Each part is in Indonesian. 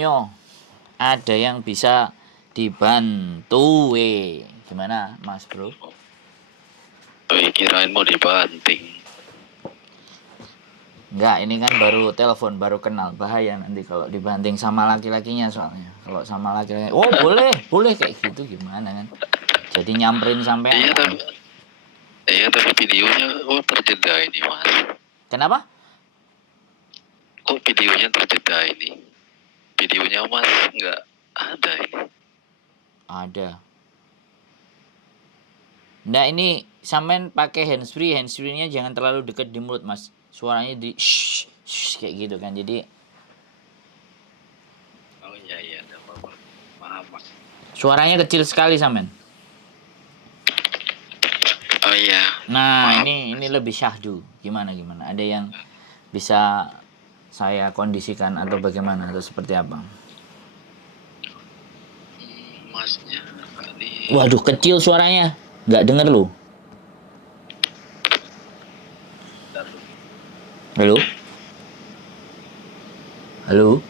Sonyo, ada yang bisa dibantu, gimana Mas Bro? Kirain mau dibanting. Enggak, ini kan baru telepon, baru kenal, bahaya nanti kalau dibanting sama laki-lakinya soalnya. Kalau sama laki-laki, oh boleh kayak gitu gimana kan? Jadi nyamperin sampean. Tapi videonya terjeda ini Mas. Kenapa? Kok videonya terjeda ini? Videonya Mas nggak ada ini. Ada. Nah ini sampean pakai handsfree-nya jangan terlalu dekat di mulut Mas. Suaranya di shh, kayak gitu kan. Jadi Oh iya, ada apa-apa. Maaf Mas. suaranya kecil sekali sampean. Oh iya. Nah, Maaf. ini lebih syahdu. Gimana? Ada yang bisa saya kondisikan atau bagaimana atau seperti apa? Masnya kali. Waduh, kecil suaranya. Nggak denger lu. Halo? Halo?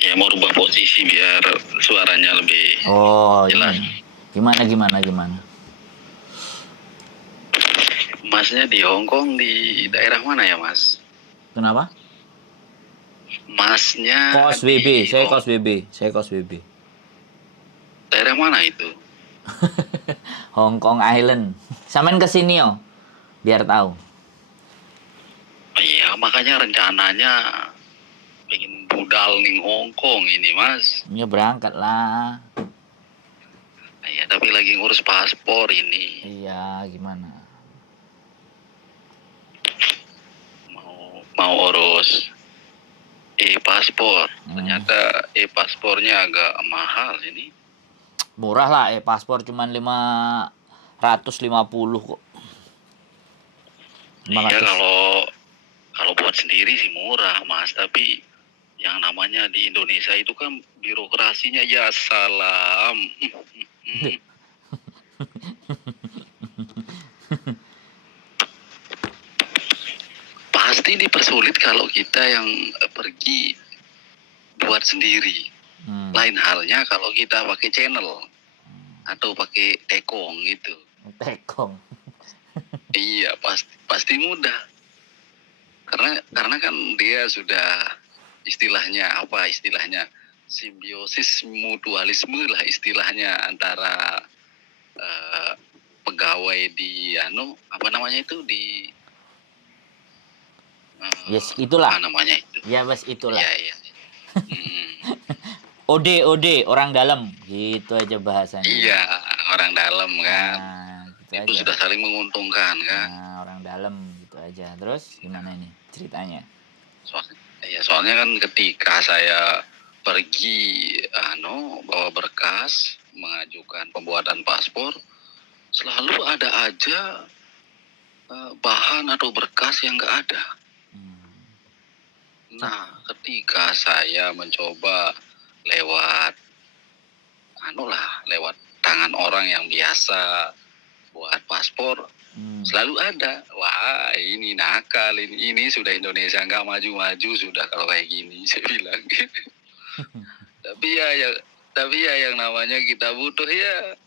Ya mau rubah posisi biar suaranya lebih jelas. Gimana? Masnya di Hongkong di daerah mana ya Mas? Kenapa? Masnya Kos WB, saya kos WB. Daerah mana itu? Hong Kong Island. Sampean kesini yo, biar tahu. Iya, makanya rencananya pengen budal ning Hongkong ini Mas. Ya berangkat lah. Iya, tapi lagi ngurus paspor ini. Iya, gimana? Mau urus e-paspor. Ternyata e-paspornya agak mahal ini. Murah lah, paspor cuman 550 kok. Iya, kalau buat sendiri sih murah Mas, tapi yang namanya di Indonesia itu kan birokrasinya ya salam. Pasti dipersulit kalau kita yang pergi buat sendiri. Lain halnya kalau kita pakai channel atau pakai tekong gitu. Tekong. Iya, pasti mudah. Karena kan dia sudah istilahnya simbiosis mutualisme lah istilahnya antara pegawai di Yes, itulah. apa namanya itu? Ya, bes itulah. Iya. OD, orang dalam. Gitu aja bahasanya. Iya, orang dalam kan. Nah, gitu itu aja. sudah saling menguntungkan kan. Nah, orang dalam gitu aja. Terus gimana ini ceritanya? Soalnya kan ketika saya pergi bawa berkas mengajukan pembuatan paspor, selalu ada aja bahan atau berkas yang nggak ada. Nah, ketika saya mencoba lewat tangan orang yang biasa buat paspor, selalu ada. Wah, ini nakal, ini sudah Indonesia nggak maju-maju sudah kalau kayak gini, saya bilang. Tapi ya yang namanya kita butuh ya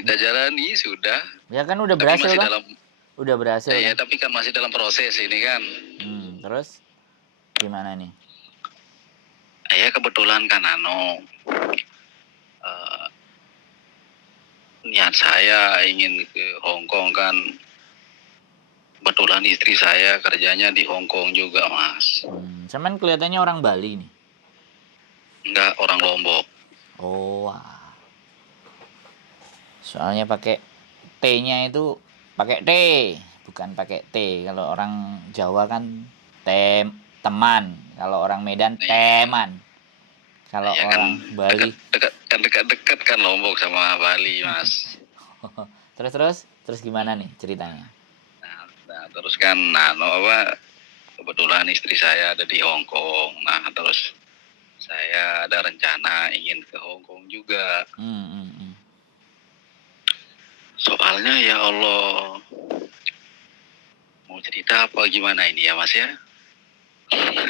kita jalani sudah. Ya kan udah berhasil kan? Udah berhasil. Ya, kan? tapi kan masih dalam proses ini kan. Terus gimana nih? Ya kebetulan kan niat saya ingin ke Hongkong kan. Kebetulan istri saya kerjanya di Hongkong juga Mas. Cuman kelihatannya orang Bali nih. Enggak, orang Lombok. Oh, soalnya pakai T-nya itu pakai T, bukan pakai T. Kalau orang Jawa kan teman, kalau orang Medan teman. Kalau orang kan Bali dekat kan Lombok sama Bali Mas. terus gimana nih ceritanya? Nah terus kan kebetulan istri saya ada di Hongkong. Nah terus saya ada rencana ingin ke Hongkong juga. Soalnya ya Allah, mau cerita apa gimana ini ya Mas ya?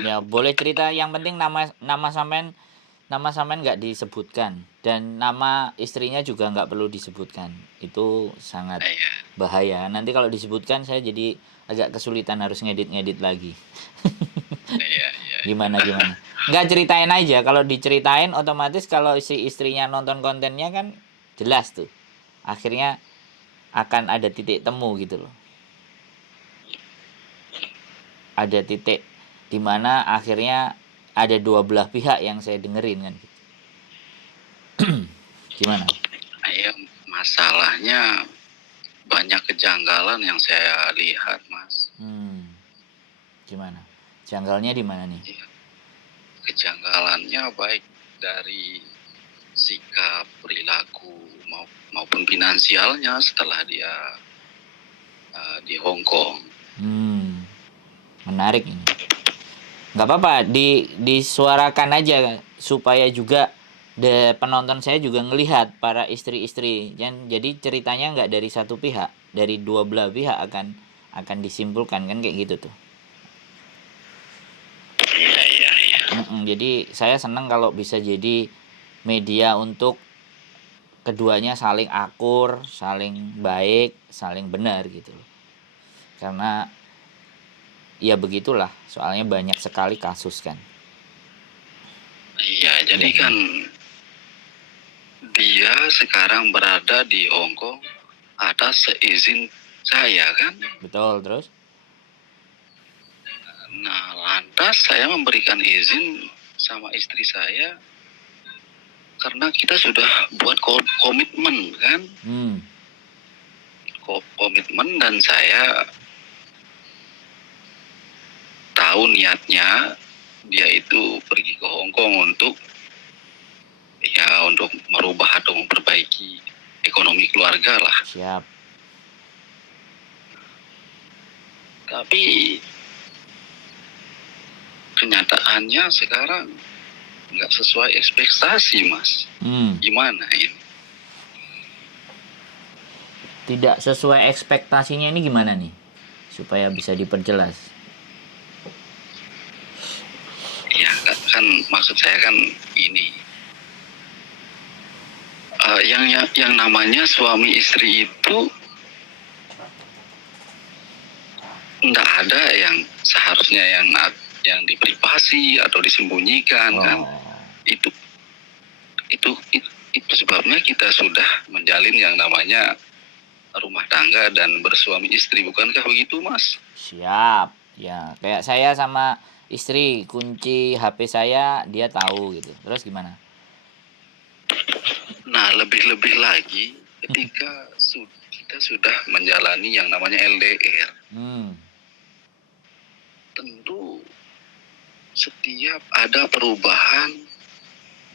Ya boleh cerita, yang penting nama nama sampean nggak disebutkan, dan nama istrinya juga nggak perlu disebutkan. Itu sangat Iya, bahaya. Nanti kalau disebutkan saya jadi agak kesulitan harus ngedit-ngedit lagi. iya, iya. Gimana? Nggak, ceritain aja. Kalau diceritain otomatis kalau si istrinya nonton kontennya kan jelas tuh. Akhirnya akan ada titik temu gitu loh. Ada titik dimana akhirnya ada dua belah pihak yang saya dengerin kan. Gimana? Iya, masalahnya banyak kejanggalan yang saya lihat, Mas. Gimana? Janggalnya di mana nih? Iya, kejanggalannya baik dari sikap, perilaku maupun finansialnya setelah dia di Hong Kong. Menarik ini. Nggak apa-apa, disuarakan aja supaya juga penonton saya juga ngelihat para istri-istri. Jadi ceritanya nggak dari satu pihak, dari dua belah pihak akan disimpulkan kan, kayak gitu tuh. Iya, iya, iya. Jadi saya senang kalau bisa jadi media untuk keduanya saling akur, saling baik, saling benar gitu loh. Karena ya begitulah, soalnya banyak sekali kasus kan. Iya, jadi Ya, kan dia sekarang berada di Hong Kong atas seizin saya kan. betul. Terus Nah, lantas saya memberikan izin sama istri saya karena kita sudah buat komitmen kan. Komitmen, dan saya tahu niatnya dia itu pergi ke Hong Kong untuk merubah atau memperbaiki ekonomi keluarga lah. siap. Tapi kenyataannya sekarang nggak sesuai ekspektasi, Mas. Gimana ini? Tidak sesuai ekspektasinya ini gimana nih? Supaya bisa diperjelas. Ya kan maksud saya kan ini. Yang namanya suami istri itu nggak ada yang seharusnya yang diprivasi atau disembunyikan kan. Itu sebabnya kita sudah menjalin yang namanya rumah tangga dan bersuami istri, bukankah begitu, Mas? Siap. Ya, kayak saya sama istri, kunci HP saya dia tahu gitu. Terus gimana? Nah, lebih-lebih lagi ketika kita sudah menjalani yang namanya LDR. Tentu setiap ada perubahan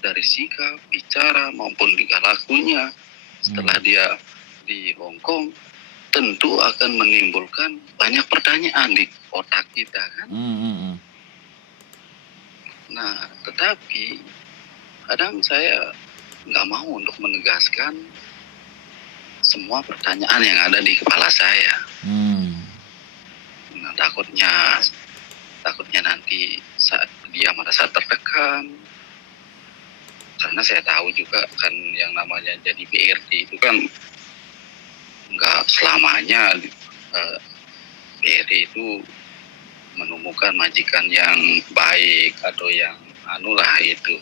dari sikap, bicara maupun tingkah lakunya setelah dia di Hong Kong, tentu akan menimbulkan banyak pertanyaan di otak kita kan. Nah, tetapi kadang saya nggak mau untuk menegaskan semua pertanyaan yang ada di kepala saya. Nah, takutnya nanti saat dia merasa tertekan, karena saya tahu juga kan yang namanya jadi PRT itu kan nggak selamanya PRT itu menemukan majikan yang baik atau yang anulah itu.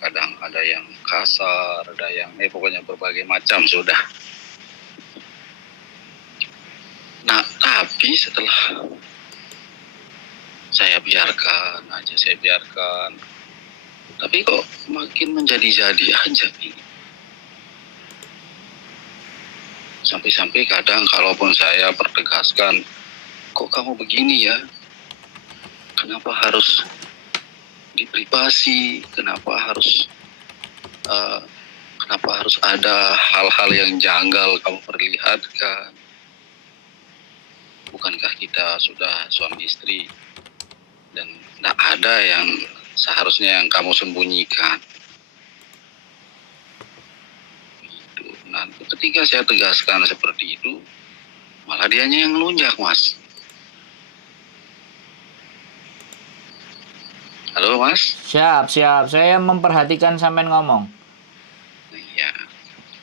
Kadang ada yang kasar, ada yang pokoknya berbagai macam sudah. Nah, tapi setelah saya biarkan, tapi kok makin menjadi-jadi aja ini. Sampai-sampai kadang kalaupun saya pertegaskan, kok kamu begini ya? Kenapa harus diprivasi? Kenapa harus ada hal-hal yang janggal kamu perlihatkan? Bukankah kita sudah suami istri dan tidak ada yang seharusnya yang kamu sembunyikan? Nah, ketika saya tegaskan seperti itu, malah dianya yang melunjak, Mas. Halo Mas. Siap. Saya memperhatikan sampean ngomong. Iya,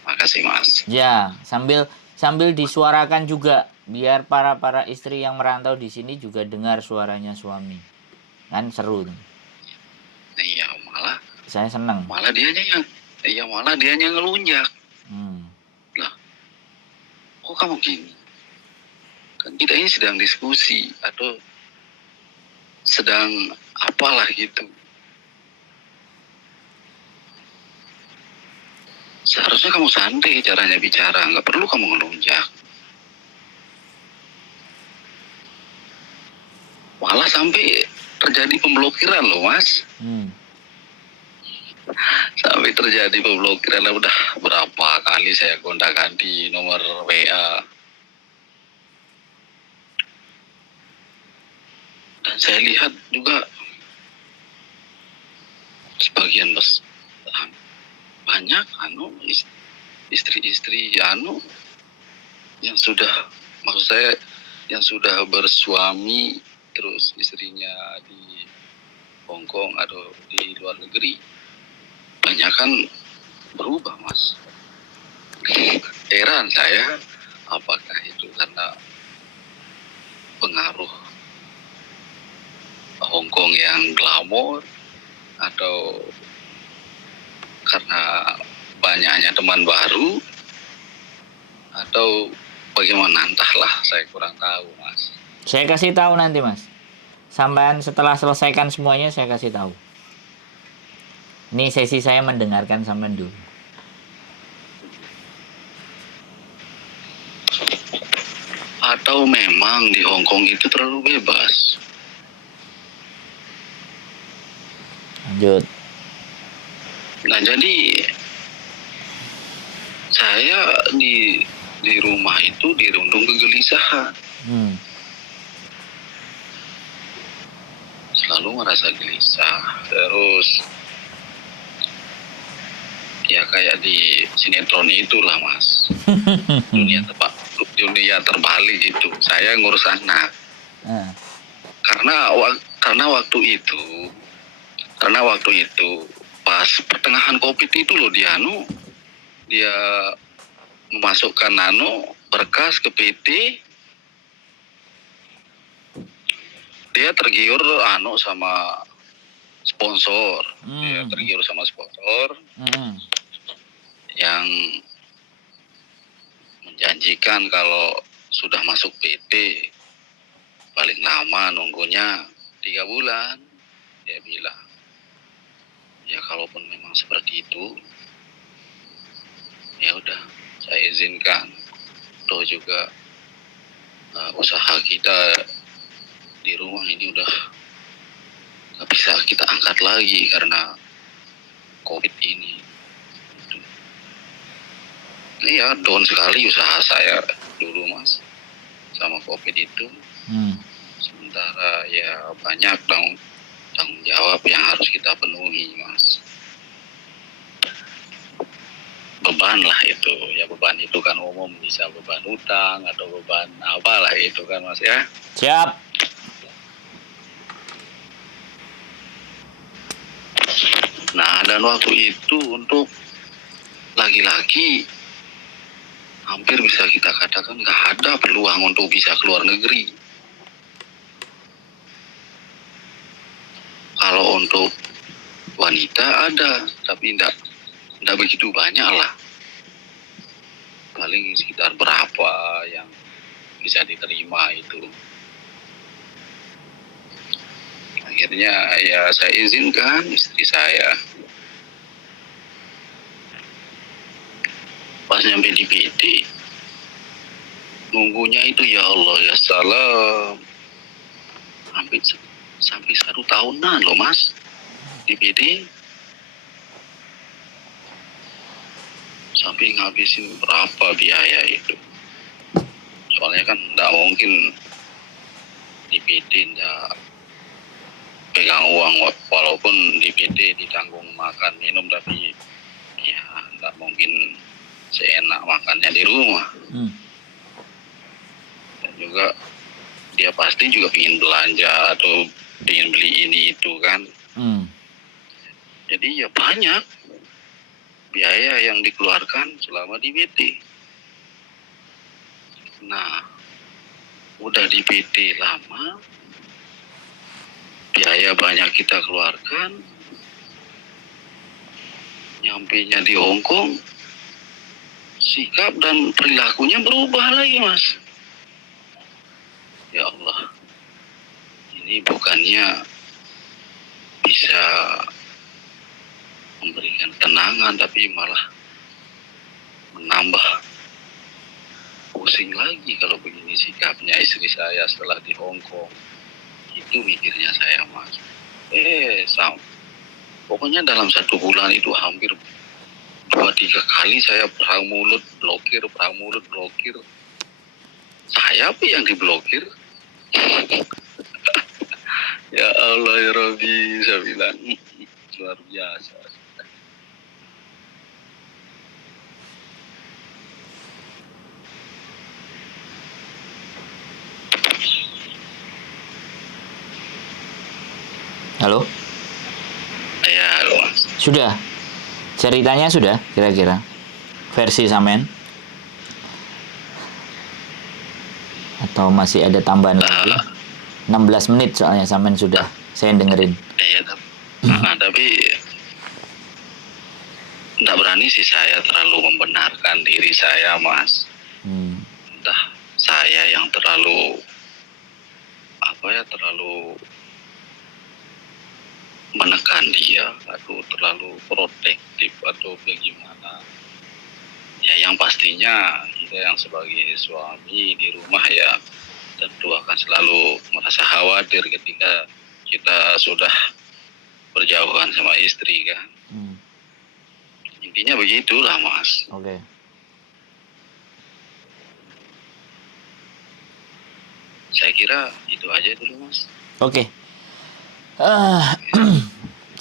makasih Mas. Ya, sambil disuarakan juga biar para istri yang merantau di sini juga dengar suaranya suami. Kan seru tuh. Iya, malah Saya senang. malah dianya ngelunjak. Lah, kok kamu gini? Kan kita ini sedang diskusi atau sedang apalah gitu. Seharusnya kamu santai caranya bicara, nggak perlu kamu ngelunjak. Malah sampai terjadi pemblokiran loh Mas. Sampai terjadi pemblokiran, udah berapa kali saya gonta-ganti nomor WA. Dan saya lihat juga sebagian banyak istri-istri yang sudah, maksud saya yang sudah bersuami terus istrinya di Hongkong atau di luar negeri, banyak kan berubah Mas. Heran saya, apakah itu karena pengaruh Hongkong yang glamor atau karena banyaknya teman baru atau bagaimana, entahlah, saya kurang tahu Mas. Saya kasih tahu nanti Mas. Sampai setelah selesaikan semuanya saya kasih tahu. Ini sesi saya mendengarkan sampean dulu. Atau memang di Hongkong itu terlalu bebas? Lanjut. Nah jadi saya di rumah itu dirundung kegelisahan. Selalu merasa gelisah, terus ya kayak di sinetron itulah Mas. dunia terbalik gitu. Saya ngurus anak. Karena waktu itu pas pertengahan Covid itu loh, dia memasukkan berkas ke PT. Dia tergiur sama sponsor. Dia tergiur sama sponsor yang menjanjikan kalau sudah masuk PT paling lama nunggunya 3 bulan. Dia bilang, ya kalaupun memang seperti itu, ya udah saya izinkan. Toh juga usaha kita di rumah ini udah nggak bisa kita angkat lagi karena Covid ini. Iya, down sekali usaha saya dulu Mas sama Covid itu. Sementara ya banyak tanggung jawab yang harus kita penuhi Mas. Beban lah itu, ya beban itu kan umum, bisa beban utang atau beban apalah itu kan Mas ya. Siap. Nah, dan waktu itu untuk laki-laki hampir bisa kita katakan nggak ada peluang untuk bisa keluar negeri. Kalau untuk wanita ada, tapi tidak begitu banyak lah. Paling sekitar berapa yang bisa diterima itu. Akhirnya ya saya izinkan istri saya. Pas nyampe di PT, nunggunya itu ya Allah ya salam, sampai 1 tahunan loh Mas di PT. Sampai ngabisin berapa biaya itu. Soalnya kan nggak mungkin di PT nggak pegang uang, walaupun di PT ditanggung makan minum, tapi ya nggak mungkin seenak makannya di rumah. Dan juga dia pasti juga ingin belanja atau ingin beli ini itu kan. Jadi ya banyak biaya yang dikeluarkan selama di PT. Nah, udah di PT lama, biaya banyak kita keluarkan, nyampenya di Hong Kong, sikap dan perilakunya berubah lagi, Mas. Ya Allah, ini bukannya bisa memberikan kenangan, tapi malah menambah pusing lagi kalau begini sikapnya istri saya setelah di Hong Kong. Itu mikirnya saya, Mas. Pokoknya dalam 1 bulan itu hampir 2-3 kali saya perang mulut blokir. Saya apa yang diblokir? Ya Allah ya Rabbi, saya bilang luar biasa. Halo? Ya, halo Mas. Sudah? Ceritanya sudah kira-kira? Versi Samen? Atau masih ada tambahan lagi? 16 menit soalnya Samen sudah saya dengerin. Iya, tapi tidak berani sih saya terlalu membenarkan diri saya, Mas. Entah saya yang terlalu menekan dia atau terlalu protektif atau bagaimana. Ya yang pastinya kita yang sebagai suami di rumah ya tentu akan selalu merasa khawatir ketika kita sudah berjauhan sama istri kan. Intinya begitulah, Mas. Oke. Saya kira itu aja dulu, Mas. Oke.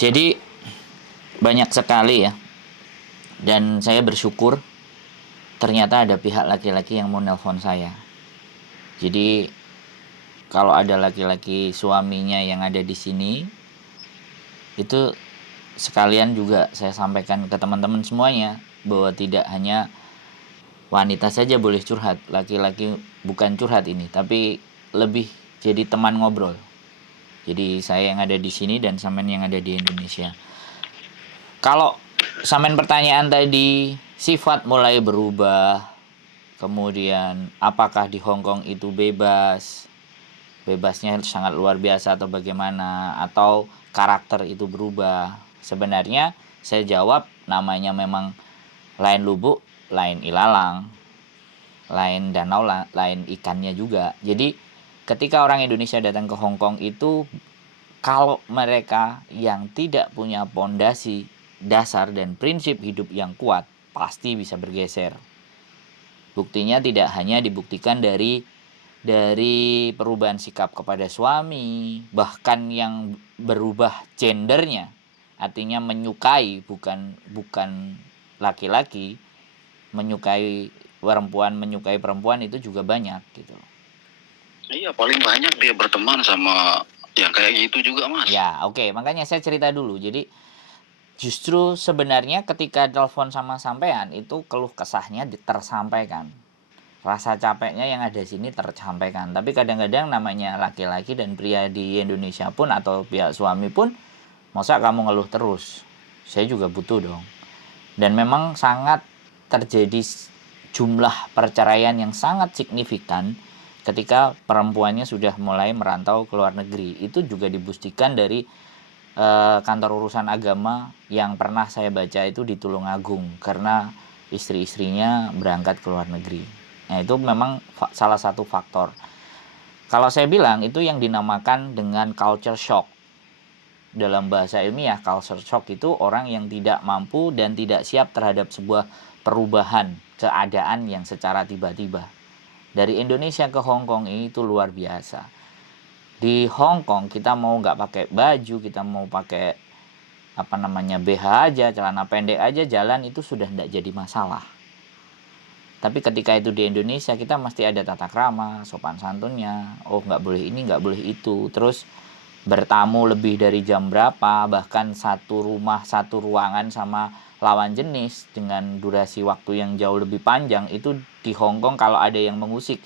Jadi banyak sekali ya. Dan saya bersyukur ternyata ada pihak laki-laki yang mau nelpon saya. Jadi kalau ada laki-laki suaminya yang ada di sini, itu sekalian juga saya sampaikan ke teman-teman semuanya bahwa tidak hanya wanita saja boleh curhat, laki-laki bukan curhat ini, tapi lebih jadi teman ngobrol. Jadi saya yang ada di sini dan Samen yang ada di Indonesia. Kalau Samen pertanyaan tadi, sifat mulai berubah, kemudian apakah di Hong Kong itu bebasnya sangat luar biasa atau bagaimana, atau karakter itu berubah. Sebenarnya saya jawab namanya memang lain lubuk, lain ilalang, lain danau, lain ikannya juga. Jadi ketika orang Indonesia datang ke Hong Kong itu, kalau mereka yang tidak punya pondasi dasar dan prinsip hidup yang kuat, pasti bisa bergeser. Buktinya tidak hanya dibuktikan dari perubahan sikap kepada suami, bahkan yang berubah gendernya, artinya menyukai bukan laki-laki, menyukai perempuan itu juga banyak gitu. Iya, paling banyak dia berteman sama yang kayak gitu juga, Mas. Ya, oke. Makanya saya cerita dulu. Jadi justru sebenarnya ketika telepon sama sampean itu keluh kesahnya tersampaikan. Rasa capeknya yang ada di sini tersampaikan. Tapi kadang-kadang namanya laki-laki dan pria di Indonesia pun atau pihak suami pun, masa kamu ngeluh terus? Saya juga butuh dong. Dan memang sangat terjadi jumlah perceraian yang sangat signifikan ketika perempuannya sudah mulai merantau ke luar negeri. Itu juga dibuktikan dari kantor urusan agama yang pernah saya baca itu di Tulungagung, karena istri-istrinya berangkat ke luar negeri. Nah, itu memang salah satu faktor. Kalau saya bilang itu yang dinamakan dengan culture shock. Dalam bahasa ilmiah, culture shock itu orang yang tidak mampu dan tidak siap terhadap sebuah perubahan keadaan yang secara tiba-tiba. Dari Indonesia ke Hong Kong itu luar biasa. Di Hong Kong kita mau nggak pakai baju, kita mau pakai BH aja, celana pendek aja, jalan itu sudah tidak jadi masalah. Tapi ketika itu di Indonesia kita mesti ada tata krama, sopan santunnya. Oh, nggak boleh ini, nggak boleh itu. Terus bertamu lebih dari jam berapa, bahkan satu rumah, satu ruangan sama lawan jenis dengan durasi waktu yang jauh lebih panjang. Itu di Hong Kong kalau ada yang mengusik,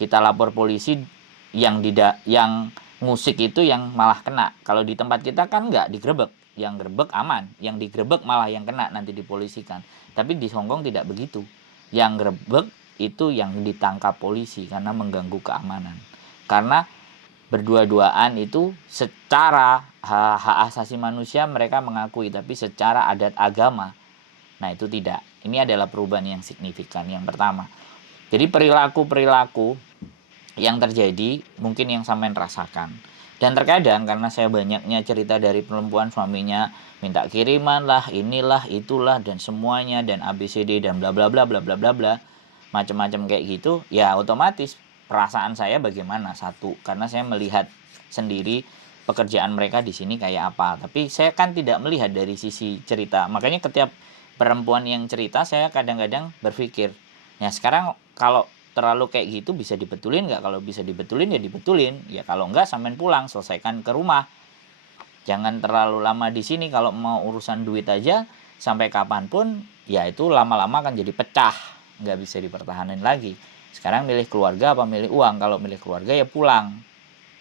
kita lapor polisi, yang ngusik itu yang malah kena. Kalau di tempat kita kan nggak digrebek, yang grebek aman, yang digrebek malah yang kena nanti dipolisikan. Tapi di Hong Kong tidak begitu, yang grebek itu yang ditangkap polisi karena mengganggu keamanan. Karena berdua-duaan itu secara hak asasi manusia mereka mengakui, tapi secara adat agama, nah itu tidak. Ini adalah perubahan yang signifikan yang pertama. Jadi perilaku-perilaku yang terjadi mungkin yang sampean rasakan. Dan terkadang karena saya banyaknya cerita dari perempuan, suaminya minta kiriman lah, inilah, itulah, dan semuanya, dan ABCD, dan bla bla bla bla bla bla bla, macam-macam kayak gitu, ya otomatis perasaan saya bagaimana? Satu, karena saya melihat sendiri pekerjaan mereka di sini kayak apa. Tapi saya kan tidak melihat dari sisi cerita. Makanya setiap perempuan yang cerita, saya kadang-kadang berpikir, ya sekarang kalau terlalu kayak gitu bisa dibetulin nggak? Kalau bisa dibetulin ya dibetulin. Ya kalau enggak, sampean pulang, selesaikan ke rumah. Jangan terlalu lama di sini. Kalau mau urusan duit aja, sampai kapanpun, ya itu lama-lama akan jadi pecah, nggak bisa dipertahankan lagi. Sekarang milih keluarga apa milih uang? Kalau milih keluarga ya pulang.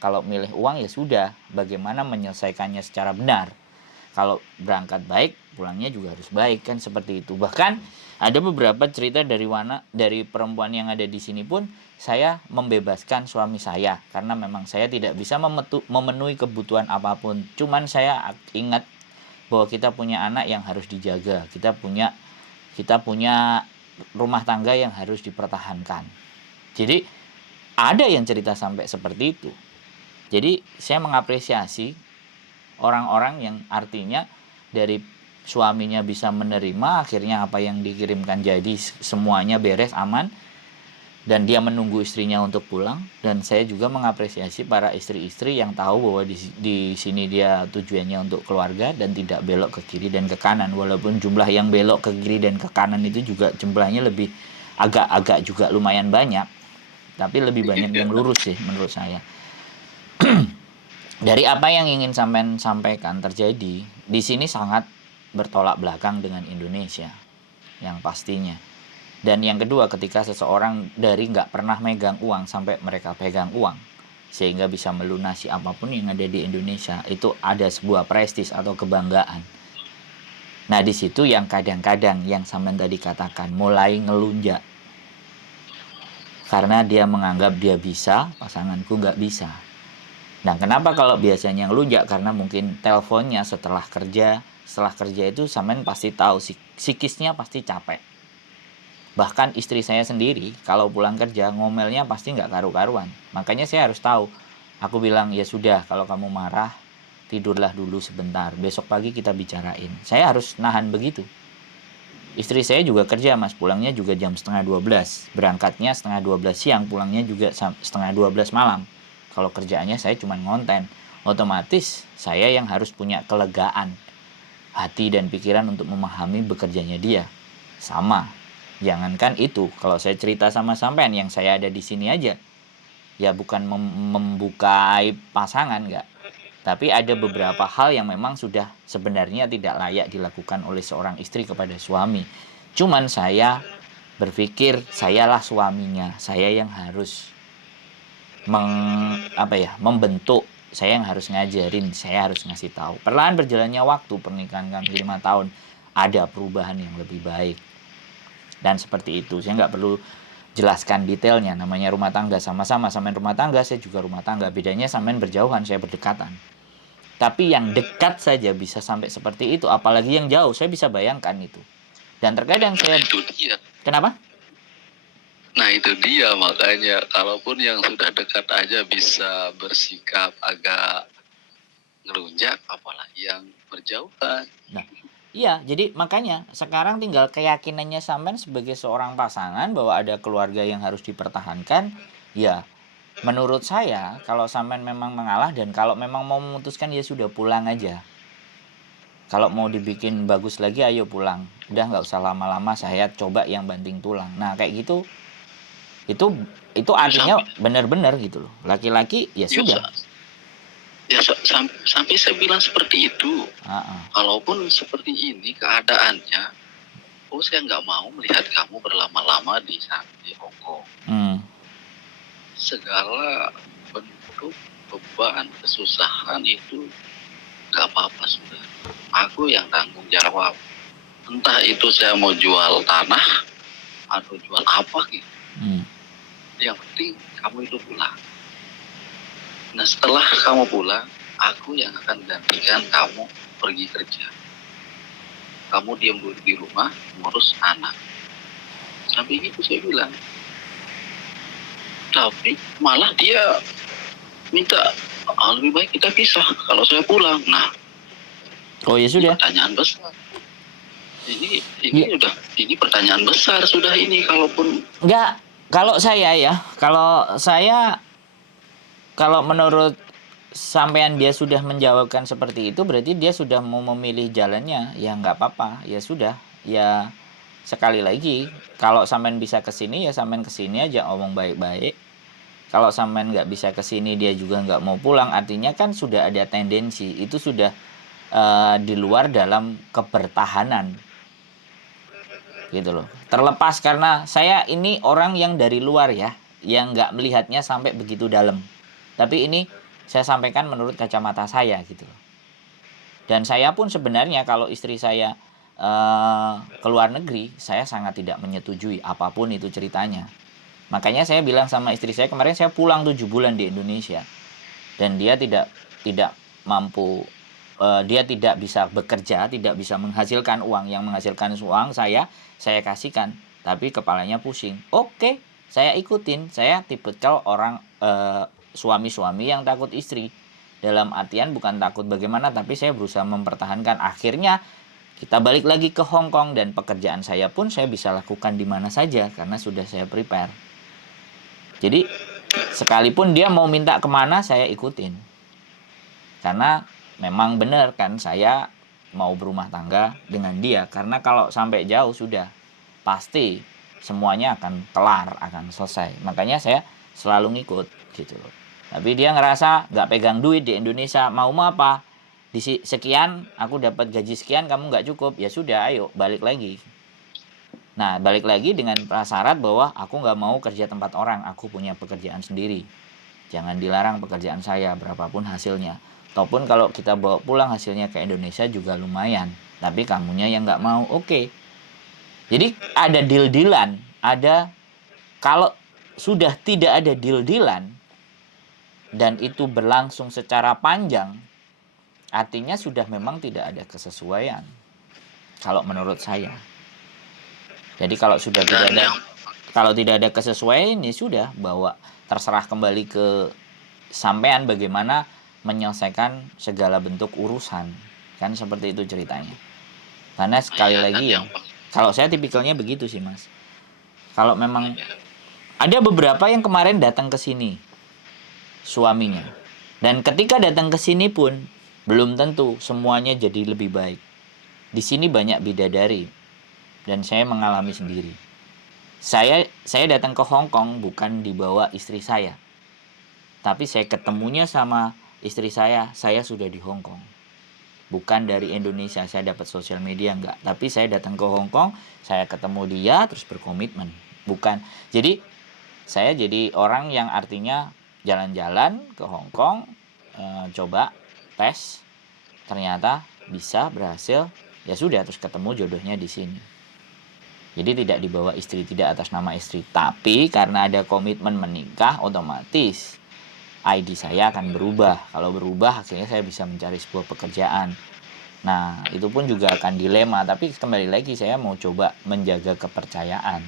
Kalau milih uang ya sudah, bagaimana menyelesaikannya secara benar. Kalau berangkat baik, pulangnya juga harus baik, kan seperti itu. Bahkan ada beberapa cerita dari perempuan yang ada di sini pun, saya membebaskan suami saya karena memang saya tidak bisa memenuhi kebutuhan apapun. Cuman saya ingat bahwa kita punya anak yang harus dijaga, kita punya rumah tangga yang harus dipertahankan. Jadi ada yang cerita sampai seperti itu. Jadi saya mengapresiasi orang-orang yang artinya dari suaminya bisa menerima, akhirnya apa yang dikirimkan jadi, semuanya beres, aman, dan dia menunggu istrinya untuk pulang. Dan saya juga mengapresiasi para istri-istri yang tahu bahwa di sini dia tujuannya untuk keluarga dan tidak belok ke kiri dan ke kanan. Walaupun jumlah yang belok ke kiri dan ke kanan itu juga jumlahnya lebih agak-agak juga lumayan banyak, tapi lebih banyak yang lurus sih menurut saya. Dari apa yang ingin sampean sampaikan terjadi di sini sangat bertolak belakang dengan Indonesia yang pastinya. Dan yang kedua, ketika seseorang dari nggak pernah megang uang sampai mereka pegang uang sehingga bisa melunasi apapun yang ada di Indonesia, itu ada sebuah prestis atau kebanggaan. Nah di situ yang kadang-kadang yang sampean tadi katakan mulai ngelunjak karena dia menganggap dia bisa, pasanganku nggak bisa. Nah kenapa kalau biasanya ngelunjak? Karena mungkin teleponnya setelah kerja itu sampean pasti tahu psikisnya pasti capek. Bahkan istri saya sendiri kalau pulang kerja ngomelnya pasti nggak karu-karuan. Makanya saya harus tahu. Aku bilang ya sudah, kalau kamu marah tidurlah dulu sebentar, besok pagi kita bicarain. Saya harus nahan begitu. Istri saya juga kerja mas, pulangnya juga jam 11:30, berangkatnya 11:30 siang, pulangnya juga 11:30 malam. Kalau kerjaannya saya cuma ngonten, otomatis saya yang harus punya kelegaan hati dan pikiran untuk memahami bekerjanya dia. Sama, jangankan itu, kalau saya cerita sama sampean yang saya ada di sini aja, ya bukan membuka aib pasangan, enggak. Tapi ada beberapa hal yang memang sudah sebenarnya tidak layak dilakukan oleh seorang istri kepada suami. Cuman saya berpikir sayalah suaminya, saya yang harus membentuk, saya yang harus ngajarin, saya harus ngasih tahu. Perlahan berjalannya waktu, pernikahan kami 5 tahun, ada perubahan yang lebih baik. Dan seperti itu, saya nggak perlu jelaskan detailnya, namanya rumah tangga, sama-sama sampean rumah tangga, saya juga rumah tangga. Bedanya sampean berjauhan, saya berdekatan. Tapi yang dekat saja bisa sampai seperti itu, apalagi yang jauh, saya bisa bayangkan itu. Dan terkadang saya... Itu dia. Kenapa? Nah itu dia, makanya kalaupun yang sudah dekat aja bisa bersikap agak ngelunjak, apalagi yang berjauhan. Nah, iya, jadi makanya sekarang tinggal keyakinannya sampean sebagai seorang pasangan bahwa ada keluarga yang harus dipertahankan. Ya, menurut saya kalau sampean memang mengalah dan kalau memang mau memutuskan ya sudah pulang aja. Kalau mau dibikin bagus lagi ayo pulang. Udah nggak usah lama-lama, saya coba yang banting tulang. Nah, kayak gitu. Itu artinya benar-benar gitu loh. Laki-laki ya sudah. Ya sampai saya bilang seperti itu. Kalaupun seperti ini keadaannya, saya nggak mau melihat kamu berlama-lama di Hong Kong. Segala bentuk beban, kesusahan itu nggak apa-apa sudah. Aku yang tanggung jawab. Entah itu saya mau jual tanah atau jual apa gitu. Yang penting kamu itu pulang. Nah setelah kamu pulang, aku yang akan gantikan kamu pergi kerja. Kamu diam di rumah ngurus anak. Sampai gitu saya bilang. Tapi malah dia minta lebih baik kita pisah kalau saya pulang. Nah, oh ya sudah. Pertanyaan besar. Ini pertanyaan besar sudah ini kalaupun enggak. Kalau menurut sampean dia sudah menjawabkan seperti itu, berarti dia sudah mau memilih jalannya. Ya nggak apa-apa, ya sudah. Ya sekali lagi, kalau sampean bisa kesini ya sampean kesini aja, omong baik-baik. Kalau sampean nggak bisa kesini, dia juga nggak mau pulang, artinya kan sudah ada tendensi itu sudah di luar dalam kebertahanan, gitu loh. Terlepas karena saya ini orang yang dari luar ya, yang nggak melihatnya sampai begitu dalam. Tapi ini saya sampaikan menurut kacamata saya gitu loh. Dan saya pun sebenarnya kalau istri saya ke luar negeri, saya sangat tidak menyetujui apapun itu ceritanya. Makanya saya bilang sama istri saya, kemarin saya pulang 7 bulan di Indonesia. Dan dia tidak mampu, dia tidak bisa bekerja, tidak bisa menghasilkan uang. Yang menghasilkan uang saya kasihkan, tapi kepalanya pusing. Oke, saya ikutin. Saya tipikal orang suami-suami yang takut istri. Dalam artian bukan takut bagaimana, tapi saya berusaha mempertahankan. Akhirnya kita balik lagi ke Hong Kong, dan pekerjaan saya pun saya bisa lakukan di mana saja karena sudah saya prepare. Jadi sekalipun dia mau minta kemana, saya ikutin. Karena memang benar kan, saya mau berumah tangga dengan dia. Karena kalau sampai jauh sudah pasti semuanya akan kelar, akan selesai. Makanya saya selalu ngikut gitu loh. Tapi dia ngerasa nggak pegang duit di Indonesia, mau apa? Di sekian aku dapat gaji sekian, kamu nggak cukup, ya sudah, ayo balik lagi. Nah, balik lagi dengan prasyarat bahwa aku nggak mau kerja tempat orang, aku punya pekerjaan sendiri. Jangan dilarang pekerjaan saya, berapapun hasilnya. Ataupun kalau kita bawa pulang hasilnya ke Indonesia juga lumayan. Tapi kamunya yang nggak mau, oke. Jadi ada deal-dealan, kalau sudah tidak ada deal-dealan, dan itu berlangsung secara panjang, artinya sudah memang tidak ada kesesuaian. Kalau menurut saya. Jadi kalau sudah tidak ada kesesuaian, ya sudah, bawa terserah kembali ke sampean bagaimana menyelesaikan segala bentuk urusan. Kan seperti itu ceritanya. Karena sekali lagi ya, kalau saya tipikalnya begitu sih Mas. Kalau memang ada beberapa yang kemarin datang ke sini suaminya, dan ketika datang ke sini pun belum tentu semuanya jadi lebih baik. Di sini banyak bidadari, dan saya mengalami sendiri. Saya datang ke Hong Kong bukan dibawa istri saya, tapi saya ketemunya sama istri saya sudah di Hong Kong. Bukan dari Indonesia, saya dapat sosial media enggak, tapi saya datang ke Hong Kong, saya ketemu dia terus berkomitmen. Bukan. Jadi saya jadi orang yang artinya jalan-jalan ke Hong Kong, coba tes, ternyata bisa, berhasil, ya sudah, terus ketemu jodohnya di sini. Jadi tidak dibawa istri, tidak atas nama istri. Tapi karena ada komitmen menikah, otomatis ID saya akan berubah. Kalau berubah, akhirnya saya bisa mencari sebuah pekerjaan. Nah, itu pun juga akan dilema. Tapi kembali lagi, saya mau coba menjaga kepercayaan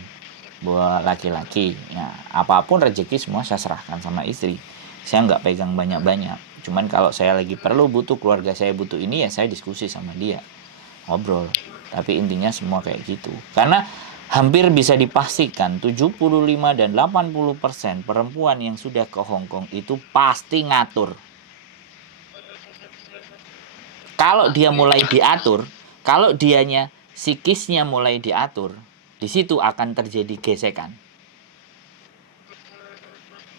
bahwa laki-laki, ya, apapun rezeki semua saya serahkan sama istri. Saya nggak pegang banyak-banyak. Cuman kalau saya lagi perlu, butuh, keluarga saya butuh ini, ya saya diskusi sama dia, ngobrol. Tapi intinya semua kayak gitu. Karena hampir bisa dipastikan 75 dan 80% perempuan yang sudah ke Hong Kong itu pasti ngatur. Kalau dia mulai diatur, kalau dianya psikisnya mulai diatur, di situ akan terjadi gesekan.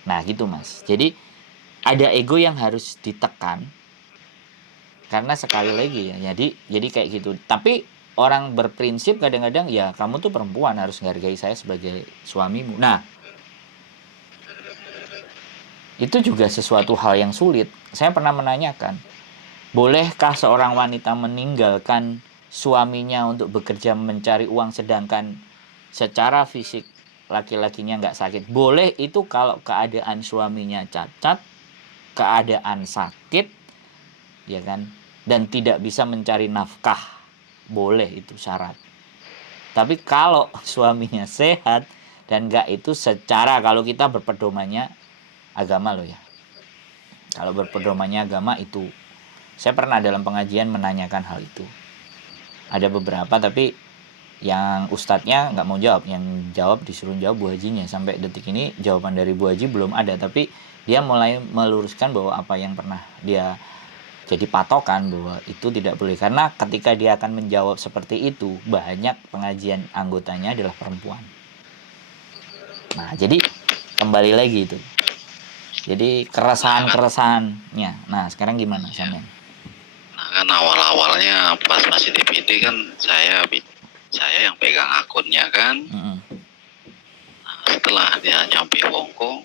Nah gitu Mas. Jadi ada ego yang harus ditekan. Karena sekali lagi ya, jadi kayak gitu. Tapi orang berprinsip kadang-kadang ya kamu tuh perempuan harus menghargai saya sebagai suamimu. Nah, itu juga sesuatu hal yang sulit. Saya pernah menanyakan, bolehkah seorang wanita meninggalkan suaminya untuk bekerja mencari uang sedangkan secara fisik laki-lakinya nggak sakit? Boleh itu kalau keadaan suaminya cacat, keadaan sakit, ya kan, dan tidak bisa mencari nafkah, boleh, itu syarat. Tapi kalau suaminya sehat dan nggak, itu secara, kalau kita berpedomannya agama loh ya, kalau berpedomannya agama itu, saya pernah dalam pengajian menanyakan hal itu. Ada beberapa, tapi yang ustadznya nggak mau jawab. Yang jawab disuruh jawab Bu Hajinya. Sampai detik ini jawaban dari Bu Haji belum ada. Tapi dia mulai meluruskan bahwa apa yang pernah dia jadi patokan, bahwa itu tidak boleh. Karena ketika dia akan menjawab seperti itu, banyak pengajian anggotanya adalah perempuan. Nah, jadi kembali lagi itu. Jadi keresahan-keresahannya. Nah, sekarang gimana sampean? Nah, kan awal-awalnya pas masih DPD kan saya yang pegang akunnya kan. Nah, setelah dia nyampe Hongkong,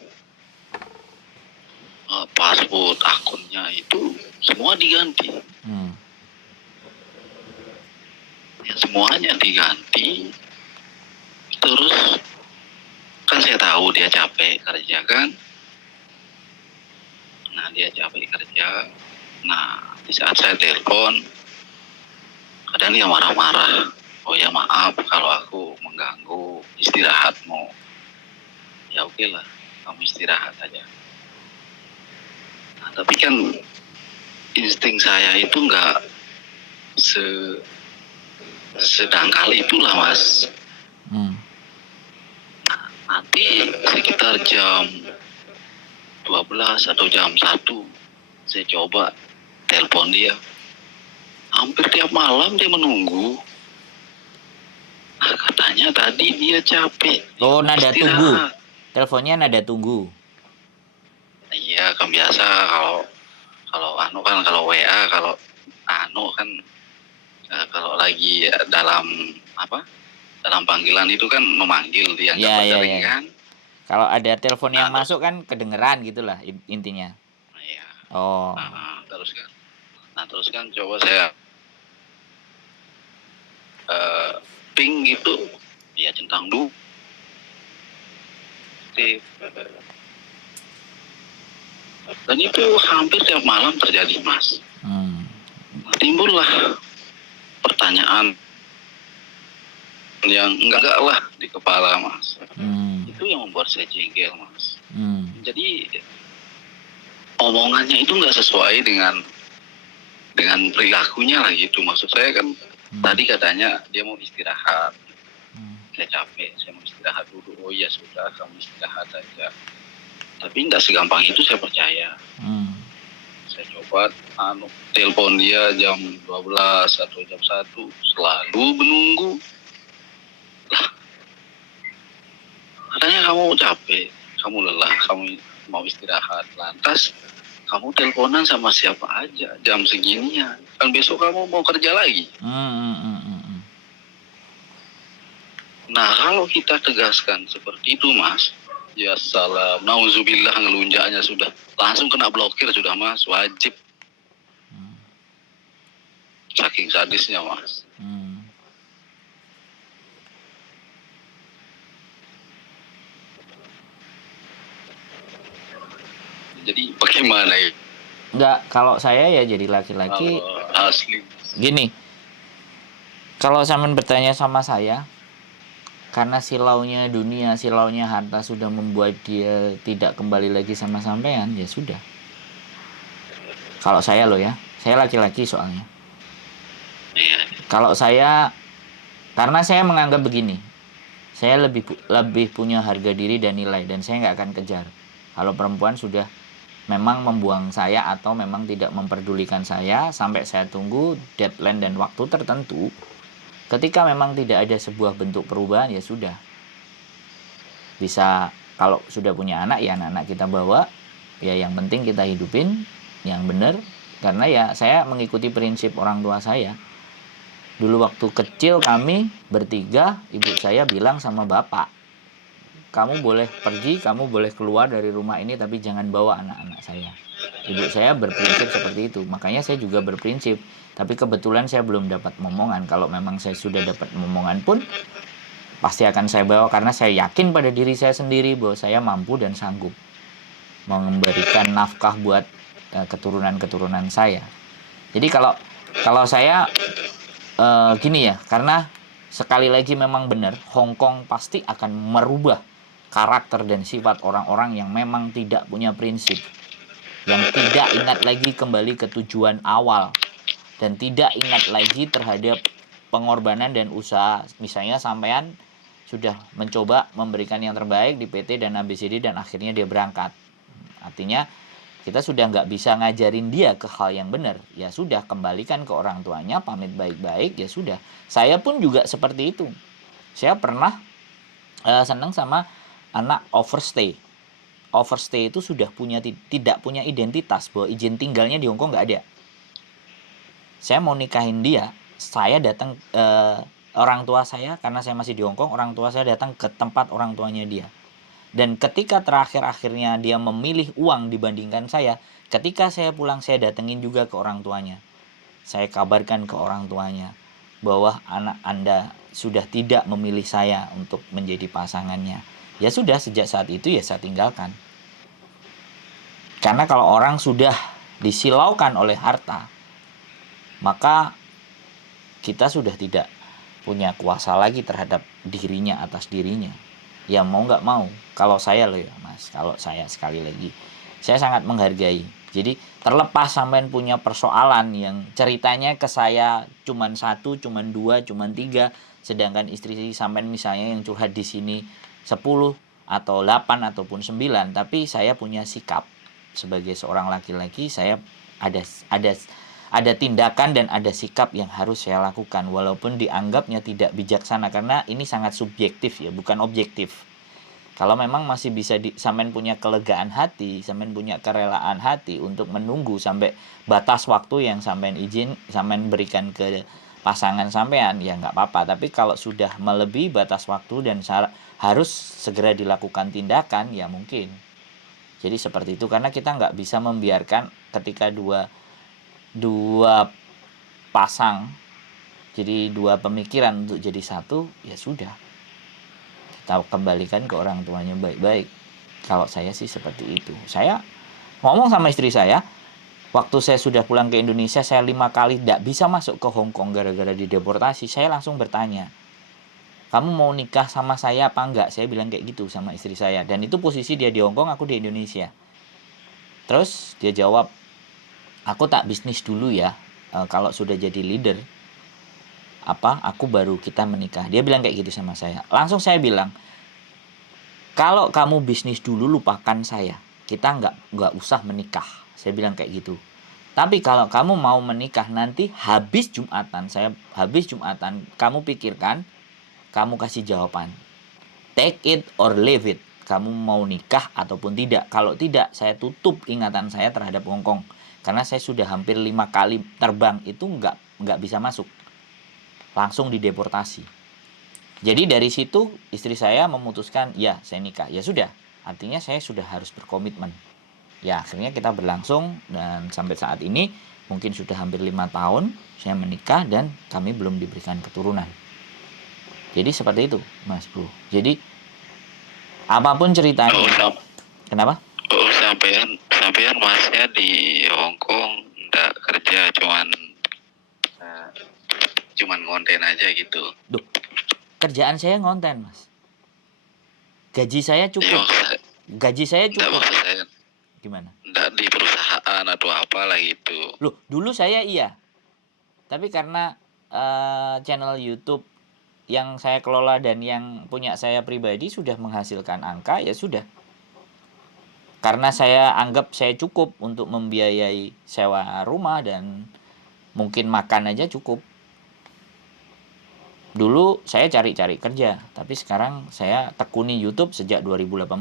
password akunnya itu semua diganti. Ya, semuanya diganti. Terus kan saya tahu dia capek kerja kan. Nah, dia capek kerja. Nah, di saat saya telepon, kadang dia marah-marah. Oh ya, maaf kalau aku mengganggu istirahatmu. Ya oke lah, kamu istirahat aja. Nah, tapi kan insting saya itu nggak sedangkal itulah, Mas. Nanti sekitar jam 12 atau jam 1 saya coba telepon dia. Hampir tiap malam dia menunggu. Nah, katanya tadi dia capek. Oh, nada tunggu. Teleponnya nada tunggu. Iya, kan biasa kalau kalau WA, kalau kan kalau lagi dalam panggilan itu kan memanggil dia nggak berdering kan. Kalau ada telepon yang masuk kan kedengeran gitulah intinya. Iya. Oh. Terus kan coba saya ping gitu, ya centang dulu. Dan itu hampir tiap malam terjadi, Mas. Timbullah pertanyaan yang enggak lah di kepala, Mas. Itu yang membuat saya jengkel, Mas. Jadi omongannya itu nggak sesuai dengan perilakunya lah gitu. Maksud saya kan tadi katanya dia mau istirahat. Saya capek, saya mau istirahat dulu. Oh ya sudah, kamu istirahat saja. Tapi nggak segampang itu saya percaya. Saya coba telepon dia jam 12 atau jam 1, selalu menunggu. Lah, katanya kamu capek, kamu lelah, kamu mau istirahat. Lantas kamu teleponan sama siapa aja jam seginian? Kan besok kamu mau kerja lagi. Nah, kalau kita tegaskan seperti itu, Mas, ya salam, nauzubillah, ngelunjaknya sudah langsung kena blokir sudah, Mas, wajib. Saking sadisnya, Mas. Jadi bagaimana ya? Enggak, kalau saya ya jadi laki-laki asli. Gini, kalau sampean bertanya sama saya, karena silaunya dunia, silaunya harta sudah membuat dia tidak kembali lagi sama sampean, ya sudah. Kalau saya loh ya, saya laki-laki soalnya. Kalau saya, karena saya menganggap begini, saya lebih punya harga diri dan nilai, dan saya nggak akan kejar. Kalau perempuan sudah memang membuang saya atau memang tidak memperdulikan saya sampai saya tunggu deadline dan waktu tertentu, ketika memang tidak ada sebuah bentuk perubahan, ya sudah. Bisa, kalau sudah punya anak, ya anak-anak kita bawa. Ya yang penting kita hidupin yang benar, karena ya saya mengikuti prinsip orang tua saya. Dulu waktu kecil kami bertiga, ibu saya bilang sama bapak, kamu boleh pergi, kamu boleh keluar dari rumah ini, tapi jangan bawa anak-anak saya. Ibu saya berprinsip seperti itu, makanya saya juga berprinsip. Tapi kebetulan saya belum dapat momongan. Kalau memang saya sudah dapat momongan pun, pasti akan saya bawa, karena saya yakin pada diri saya sendiri bahwa saya mampu dan sanggup memberikan nafkah buat keturunan-keturunan saya. Jadi kalau saya gini ya, karena sekali lagi memang benar, Hong Kong pasti akan merubah karakter dan sifat orang-orang yang memang tidak punya prinsip, yang tidak ingat lagi kembali ke tujuan awal, dan tidak ingat lagi terhadap pengorbanan dan usaha. Misalnya sampean sudah mencoba memberikan yang terbaik di PT dan ABCD dan akhirnya dia berangkat. Artinya kita sudah nggak bisa ngajarin dia ke hal yang benar. Ya sudah, kembalikan ke orang tuanya, pamit baik-baik, ya sudah. Saya pun juga seperti itu. Saya pernah senang sama anak overstay. Overstay itu sudah tidak punya identitas, bahwa izin tinggalnya di Hong Kong nggak ada. Saya mau nikahin dia, saya datang orang tua saya, karena saya masih di Hong Kong, orang tua saya datang ke tempat orang tuanya dia. Dan ketika akhirnya dia memilih uang dibandingkan saya, ketika saya pulang saya datengin juga ke orang tuanya. Saya kabarkan ke orang tuanya bahwa anak Anda sudah tidak memilih saya untuk menjadi pasangannya. Ya sudah, sejak saat itu ya saya tinggalkan. Karena kalau orang sudah disilaukan oleh harta, maka kita sudah tidak punya kuasa lagi terhadap dirinya, atas dirinya. Ya mau nggak mau, kalau saya loh ya mas, kalau saya sekali lagi, saya sangat menghargai. Jadi terlepas sampean punya persoalan yang ceritanya ke saya cuman 1, cuman 2, cuman 3, sedangkan istri sampean misalnya yang curhat di sini 10 atau 8 ataupun 9, tapi saya punya sikap sebagai seorang laki-laki, saya ada tindakan dan ada sikap yang harus saya lakukan, walaupun dianggapnya tidak bijaksana, karena ini sangat subjektif ya, bukan objektif. Kalau memang masih bisa sampean punya kelegaan hati, sampean punya kerelaan hati untuk menunggu sampai batas waktu yang sampean berikan ke pasangan sampean, ya nggak apa-apa. Tapi kalau sudah melebihi batas waktu dan harus segera dilakukan tindakan, ya mungkin. Jadi seperti itu, karena kita nggak bisa membiarkan ketika dua pasang, jadi dua pemikiran untuk jadi satu, ya sudah, kita kembalikan ke orang tuanya baik-baik. Kalau saya sih seperti itu. Saya ngomong sama istri saya, waktu saya sudah pulang ke Indonesia, saya 5 kali tidak bisa masuk ke Hong Kong gara-gara dideportasi. Saya langsung bertanya, kamu mau nikah sama saya apa enggak? Saya bilang kayak gitu sama istri saya. Dan itu posisi dia di Hong Kong, aku di Indonesia. Terus dia jawab, aku tak bisnis dulu ya, kalau sudah jadi leader, aku baru kita menikah. Dia bilang kayak gitu sama saya. Langsung saya bilang, kalau kamu bisnis dulu lupakan saya, kita nggak usah menikah. Saya bilang kayak gitu. Tapi kalau kamu mau menikah nanti habis Jumatan, kamu pikirkan, kamu kasih jawaban, take it or leave it. Kamu mau nikah ataupun tidak. Kalau tidak, saya tutup ingatan saya terhadap Hong Kong, karena saya sudah hampir 5 kali terbang, itu nggak bisa masuk, langsung dideportasi. Jadi dari situ istri saya memutuskan, ya saya nikah. Ya sudah, artinya saya sudah harus berkomitmen. Ya akhirnya kita berlangsung, dan sampai saat ini mungkin sudah hampir 5 tahun saya menikah dan kami belum diberikan keturunan. Jadi seperti itu mas bro. Jadi apapun ceritanya. Kenapa? Sampean masnya di Hong Kong nggak kerja, cuman ngonten aja gitu. Duh, kerjaan saya ngonten mas. Gaji saya cukup. Saya, gimana? Nggak di perusahaan atau apalah gitu. Loh, dulu saya iya. Tapi karena channel YouTube yang saya kelola dan yang punya saya pribadi sudah menghasilkan angka, ya sudah. Karena saya anggap saya cukup untuk membiayai sewa rumah dan mungkin makan aja cukup. Dulu saya cari-cari kerja, tapi sekarang saya tekuni YouTube sejak 2018.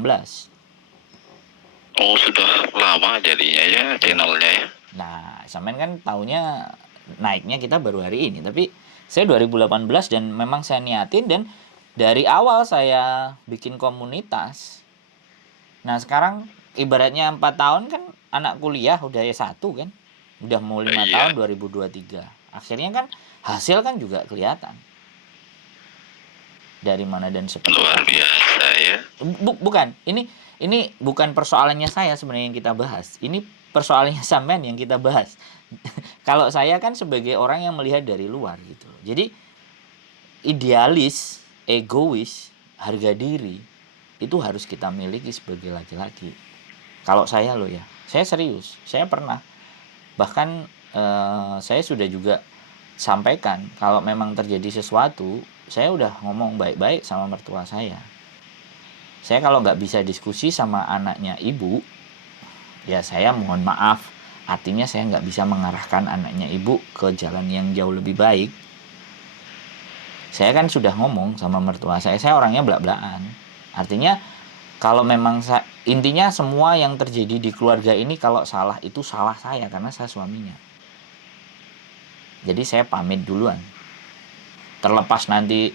Oh, sudah lama jadinya ya channelnya ya. Nah, sampean kan taunya naiknya kita baru hari ini, tapi saya 2018 dan memang saya niatin, dan dari awal saya bikin komunitas. Nah, sekarang ibaratnya 4 tahun kan anak kuliah udah S1 kan. Udah mau 5 tahun 2023. Akhirnya kan hasil kan juga kelihatan. Dari mana dan seperti Luar apa. biasa ya. Bukan, ini bukan persoalannya saya sebenarnya yang kita bahas. Ini persoalannya sampean yang kita bahas. Kalau saya kan sebagai orang yang melihat dari luar gitu. Jadi idealis, egois, harga diri itu harus kita miliki sebagai laki-laki. Kalau saya loh ya, saya serius, saya pernah. Bahkan saya sudah juga sampaikan kalau memang terjadi sesuatu, saya udah ngomong baik-baik sama mertua saya. Saya kalau nggak bisa diskusi sama anaknya ibu, ya saya mohon maaf. Artinya saya nggak bisa mengarahkan anaknya ibu ke jalan yang jauh lebih baik. Saya kan sudah ngomong sama mertua saya orangnya belak-belakan. Artinya kalau memang intinya semua yang terjadi di keluarga ini kalau salah itu salah saya karena saya suaminya. Jadi saya pamit duluan. Terlepas nanti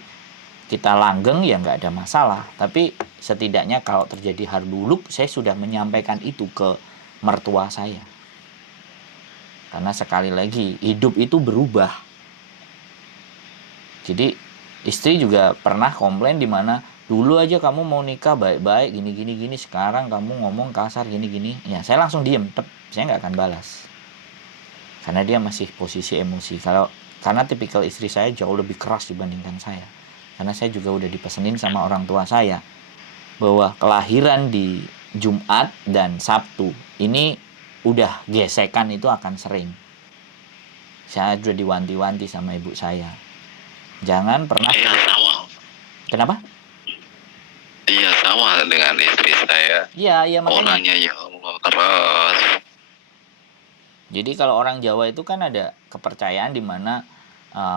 kita langgeng ya nggak ada masalah. Tapi setidaknya kalau terjadi harduluk saya sudah menyampaikan itu ke mertua saya. Karena sekali lagi hidup itu berubah. Jadi istri juga pernah komplain di mana dulu aja kamu mau nikah baik-baik gini, sekarang kamu ngomong kasar gini. Ya saya langsung diem, saya nggak akan balas. Karena dia masih posisi emosi. Karena tipikal istri saya jauh lebih keras dibandingkan saya. Karena saya juga udah dipesenin sama orang tua saya bahwa kelahiran di Jumat dan Sabtu ini udah gesekan itu akan sering. Saya sudah diwanti-wanti sama ibu saya. Jangan pernah. Iya sama. Kenapa? Iya sama dengan istri saya. Iya makanya. Orangnya ya Allah keras. Jadi kalau orang Jawa itu kan ada kepercayaan di mana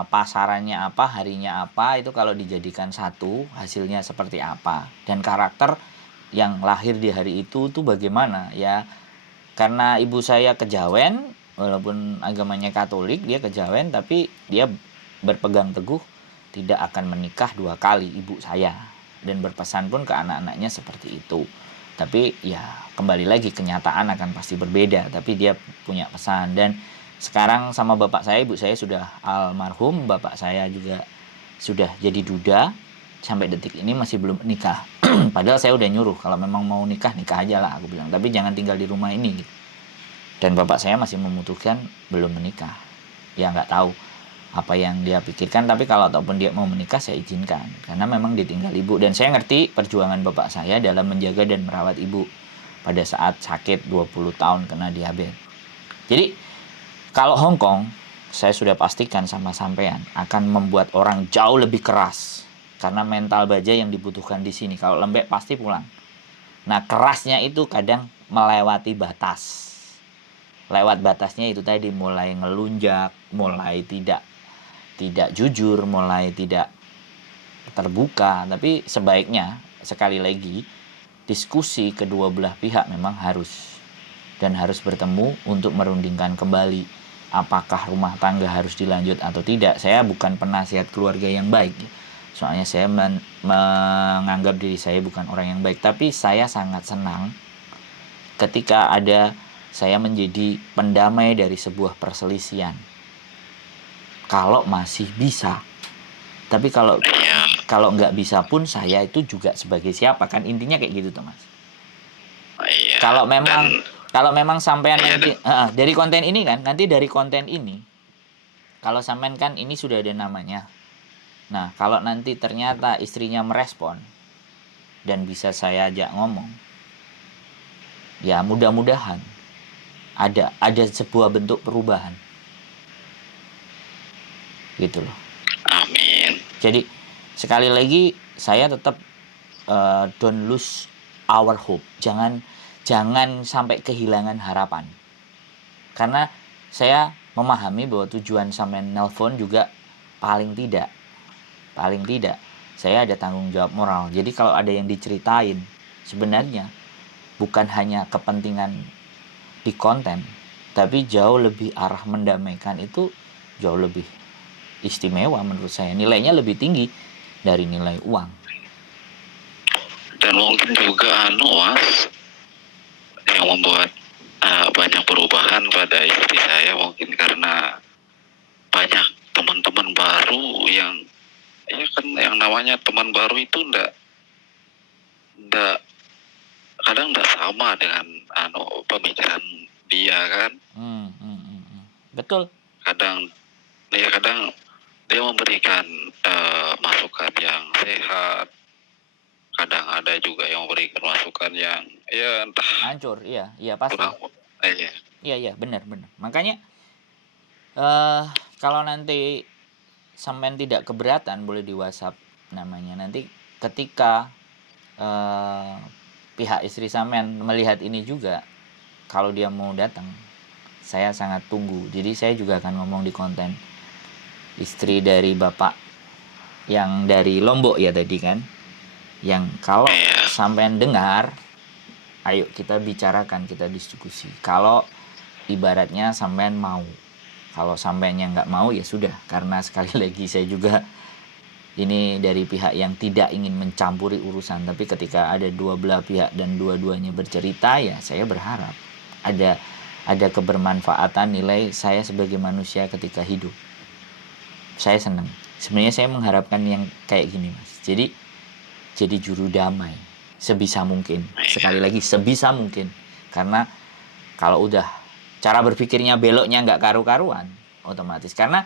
pasarannya apa, harinya apa, itu kalau dijadikan satu hasilnya seperti apa, dan karakter yang lahir di hari itu tuh bagaimana ya. Karena ibu saya kejawen, walaupun agamanya Katolik, dia kejawen, tapi dia berpegang teguh tidak akan menikah 2 kali, ibu saya, dan berpesan pun ke anak-anaknya seperti itu. Tapi ya kembali lagi kenyataan akan pasti berbeda, tapi dia punya pesan. Dan sekarang sama bapak saya, ibu saya sudah almarhum, bapak saya juga sudah jadi duda, sampai detik ini masih belum nikah. Padahal saya udah nyuruh kalau memang mau nikah aja lah, aku bilang, tapi jangan tinggal di rumah ini gitu. Dan bapak saya masih memutuskan belum menikah. Ya nggak tahu apa yang dia pikirkan, tapi kalau ataupun dia mau menikah saya izinkan karena memang ditinggal ibu. Dan saya ngerti perjuangan bapak saya dalam menjaga dan merawat ibu pada saat sakit 20 tahun kena diabetes. Jadi kalau Hong Kong, saya sudah pastikan sama sampean akan membuat orang jauh lebih keras karena mental baja yang dibutuhkan di sini. Kalau lembek pasti pulang. Nah, kerasnya itu kadang melewati batas. Lewat batasnya itu tadi, mulai ngelunjak, mulai tidak jujur, mulai tidak terbuka. Tapi sebaiknya sekali lagi diskusi kedua belah pihak memang harus bertemu untuk merundingkan kembali apakah rumah tangga harus dilanjut atau tidak. Saya bukan penasihat keluarga yang baik, soalnya saya menganggap diri saya bukan orang yang baik, tapi saya sangat senang ketika ada saya menjadi pendamai dari sebuah perselisihan. Kalau masih bisa. Tapi kalau nggak bisa pun saya itu juga sebagai siapa, kan intinya kayak gitu tuh Mas. Kalau memang sampean nanti dari konten ini kan, nanti dari konten ini kalau sampean kan ini sudah ada namanya. Nah, kalau nanti ternyata istrinya merespon dan bisa saya ajak ngomong, ya mudah-mudahan ada sebuah bentuk perubahan. Gitu loh. Amin. Jadi sekali lagi saya tetap don't lose our hope. Jangan sampai kehilangan harapan. Karena saya memahami bahwa tujuan sampean nelpon juga paling tidak saya ada tanggung jawab moral. Jadi kalau ada yang diceritain, sebenarnya bukan hanya kepentingan di konten, tapi jauh lebih arah mendamaikan, itu jauh lebih istimewa menurut saya. Nilainya lebih tinggi dari nilai uang. Dan mungkin juga Mas, yang membuat banyak perubahan pada istri saya mungkin karena banyak teman-teman baru yang, ya kan, yang namanya teman baru itu ndak kadang ndak sama dengan pemikiran dia kan. Betul. Kadang dia memberikan masukan yang sehat, kadang ada juga yang memberikan masukan yang ya entah hancur. Iya pasti. Iya benar. Makanya kalau nanti sampean tidak keberatan, boleh di WhatsApp namanya. Nanti ketika pihak istri sampean melihat ini juga, kalau dia mau datang, saya sangat tunggu. Jadi saya juga akan ngomong di konten. Istri dari bapak yang dari Lombok ya tadi kan, yang kalau sampean dengar, ayo kita bicarakan, kita diskusi. Kalau ibaratnya sampean mau, kalau sampeannya nggak mau ya sudah. Karena sekali lagi saya juga ini dari pihak yang tidak ingin mencampuri urusan, tapi ketika ada dua belah pihak dan dua-duanya bercerita, ya saya berharap ada kebermanfaatan nilai saya sebagai manusia ketika hidup. Saya senang. Sebenarnya saya mengharapkan yang kayak gini, Mas. Jadi juru damai sebisa mungkin. Sekali lagi sebisa mungkin. Karena kalau udah cara berpikirnya beloknya nggak karu-karuan, otomatis. Karena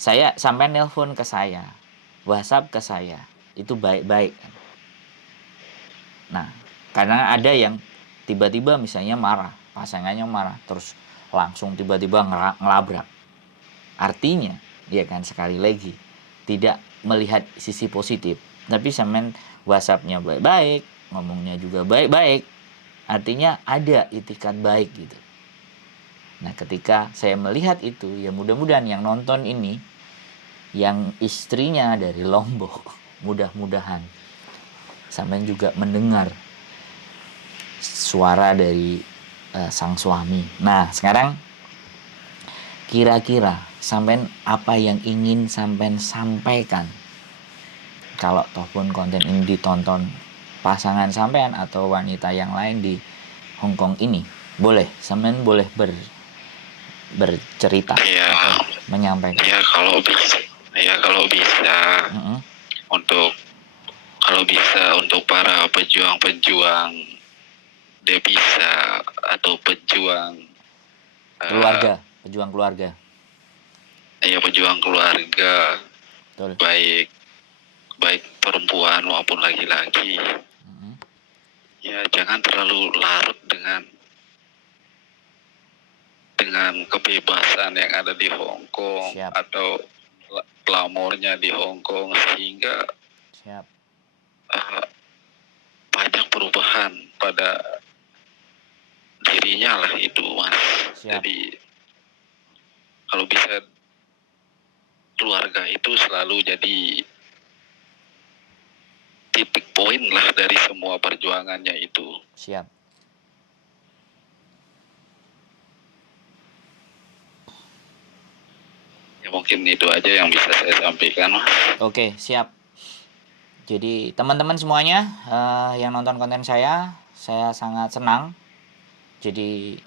saya sampai nelpon ke saya, WhatsApp ke saya, itu baik-baik. Nah, karena ada yang tiba-tiba misalnya marah, pasangannya marah, terus langsung tiba-tiba ngelabrak. Artinya, ya kan, sekali lagi tidak melihat sisi positif. Tapi sampean WhatsApp-nya baik-baik, ngomongnya juga baik-baik, artinya ada itikat baik gitu. Nah, ketika saya melihat itu, ya mudah-mudahan yang nonton ini, yang istrinya dari Lombok, mudah-mudahan sampean juga mendengar suara dari sang suami. Nah, sekarang kira-kira sampean apa yang ingin sampean sampaikan kalau tohpun konten ini ditonton pasangan sampean atau wanita yang lain di Hongkong ini? Boleh, sampean boleh bercerita atau menyampaikan. Ya kalau bisa untuk para pejuang devisa atau pejuang keluarga. Iya, pejuang keluarga. Betul. Baik perempuan maupun laki-laki. Ya, jangan terlalu larut dengan kebebasan yang ada di Hong Kong. Siap. Atau glamornya di Hong Kong, sehingga banyak perubahan pada dirinya lah itu, Mas. Siap. Jadi kalau bisa keluarga itu selalu jadi titik poin lah dari semua perjuangannya itu. Siap. Ya mungkin itu aja yang bisa saya sampaikan, Mas. Oke, siap. Jadi teman-teman semuanya yang nonton konten saya sangat senang. Jadi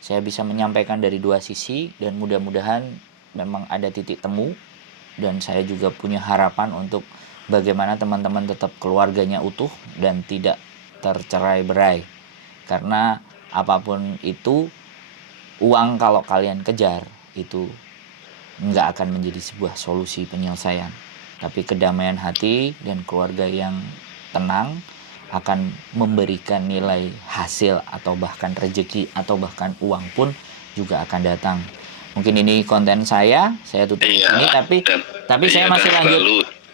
saya bisa menyampaikan dari dua sisi, dan mudah-mudahan memang ada titik temu. Dan saya juga punya harapan untuk bagaimana teman-teman tetap keluarganya utuh dan tidak tercerai-berai. Karena apapun itu, uang kalau kalian kejar itu nggak akan menjadi sebuah solusi penyelesaian. Tapi kedamaian hati dan keluarga yang tenang akan memberikan nilai hasil, atau bahkan rezeki, atau bahkan uang pun juga akan datang. Mungkin ini konten saya tutup di sini, tapi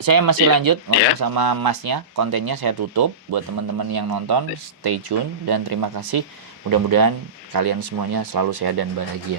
saya masih lanjut ngomong sama masnya. Kontennya saya tutup. Buat teman-teman yang nonton, stay tune dan terima kasih. Mudah-mudahan kalian semuanya selalu sehat dan bahagia.